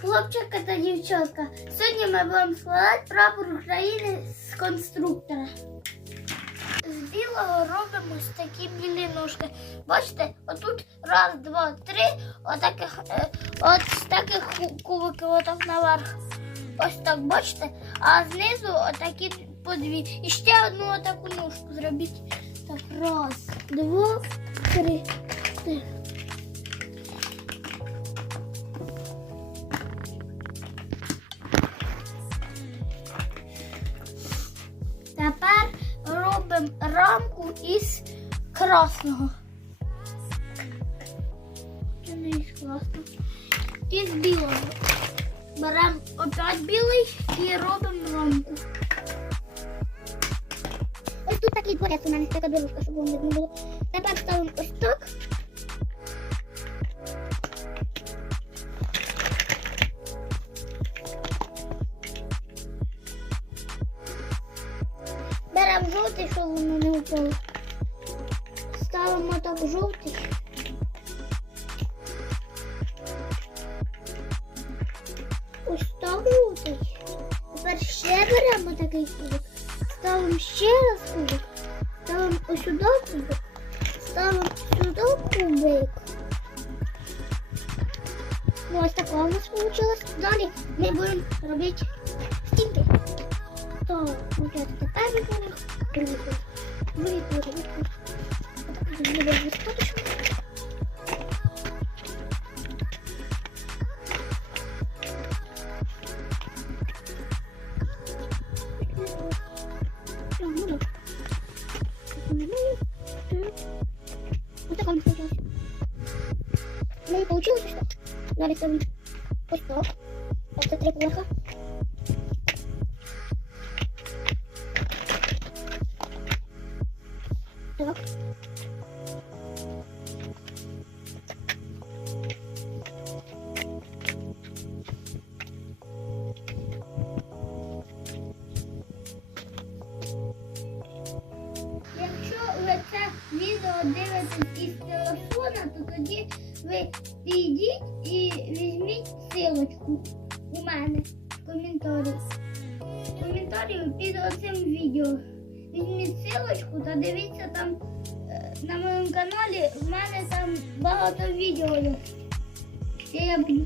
хлопчика та дівчатка. Сьогодні ми будемо складати прапор України з конструктора. З білого робимо ось такі білі ножки. Бачите, отут раз, два, три, отаких, е, от таких ку- кубиків отак наверх. Ось так, бачите? А знизу отакі по дві. І ще одну отаку ножку зробіть. Так, раз, два, три. Робимо рамку із красного. Чи не із красного? Із білого. Беремо опять білий і робимо рамку. Ось тут такий дворець у мене така дорожка, щоб воно не було. Тепер ставимо ось так. Беремо жовтий, щоб воно не впало. Ставимо так жовтий. Ось так жовтий. Тепер ще беремо такий кубик. Ставимо ще раз кубик. Ставимо ось сюди кубик. Ставимо сюди кубик. Ну, ось така у нас вийшла. Далі ми будемо робити стінки. То вже тепер ми будемо робити. Викладати. Отак буде вискоточка. Вот так он получилось. Ну и получилось что? Нарисовать. Ось так. Это три поверха. Так. Якщо ви це відео дивитесь із телефона, то тоді ви підійдіть і візьміть силочку у мене в коментарі. В коментарі під оцим відео. Візьміть силочку та дивіться там е, на моєму каналі. В мене там багато відео є. Я буду